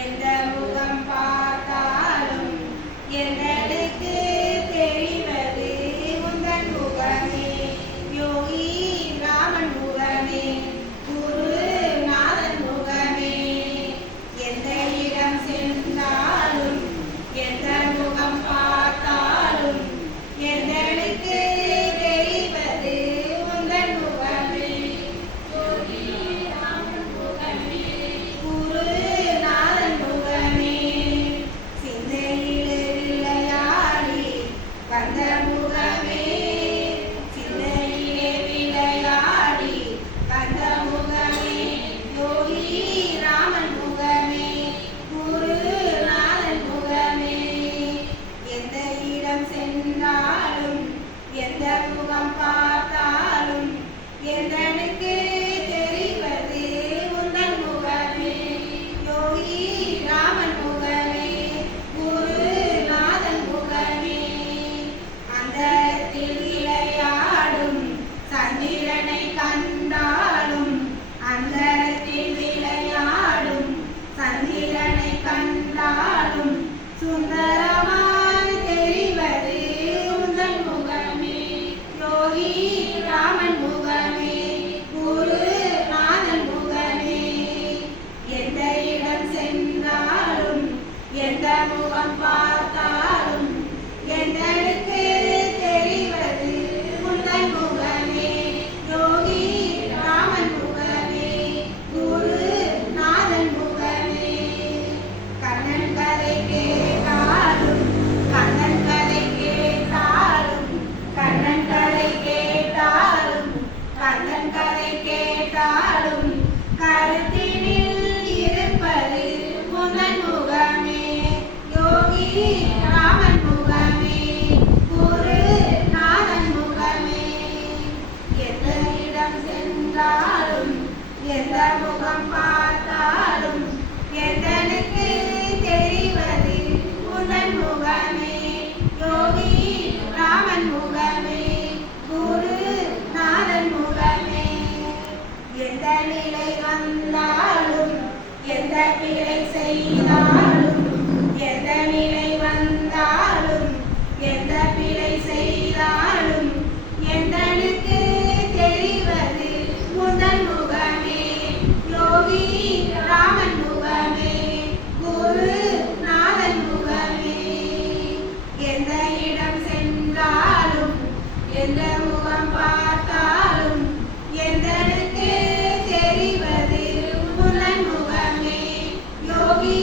எந்த முகம் பார்த்தாலும் என்னளுக்கு தெரிவது உந்தன் முகமே. யோகி ராமன் முகமே, குருநாதன் முகமே. எந்த இடம் சென்றாலும் எந்த முகம் பார்த்தாலும் என்னளுக்கு தெரிவது உந்தன் முகமே. யோகி ராமன் முகமே, குருநாதன் முகமே. சிந்தையிலே விளையாடி வந்த முகமே, சிந்தையிலே விளையாடி வந்த முகமே. யோகி ராமன் முகமே, குருநாதன் முகமே. எந்த இடம் சென்றாலும் எந்த முகம் பார்த்தாலும் எந்தனுக்கு தெரிவது உந்தன் முகமே. யோகி ராமன் முகமே, குருநாதன் முகமே. அந்தரத்தில் விளையாடும் சந்திரனை கண்டாலும் அந்தரத்தில் விளையாடும் சந்திரனை கண்டாலும் சுந்தரமாய் தெரிவது உந்தன் முகமே. யோகி ராமன் முகமே, குருநாதன் முகமே. எந்த இடம் சென்றாலும் எந்த முகம் பார்த்தாலும் எந்தனுக்கு தெரிவது உந்தன் முகமே. யோகி ராமன் முகமே, குருநாதன் முகமே. கண்ணன் கதை கேட்டாலும் கண்ணன் கதை கேட்டாலும் கண்ணன் கதை கேட்டாலும் கண்ணன் கதை கேட்டாலும் கருத்தினில் இருப்பது உந்தன் முகமே. யோகி ராமன் முகமே, குருநாதன் முகமே. எந்த இடம் சென்றாலும் எந்த முகம் பார்த்தாலும் எந்தனுக்கு தெரிவது உந்தன் முகமே. யோகி ராமன் முகமே, குருநாதன் முகமே. எந்த நிலை வந்தாலும் எந்த பிழை செய்தாலும் எந்த நிலை வந்தாலும் எந்த பிழை செய்தாலும் எந்தனுக்கு தெரிவது உந்தன் முகமே. யோகி ராமன் முகமே, குருநாதன் முகமே. எந்த இடம் சென்றாலும் எந்த முகம் பார்த்தாலும் எந்தனுக்கு தெரிவது உந்தன் முகமே. யோகி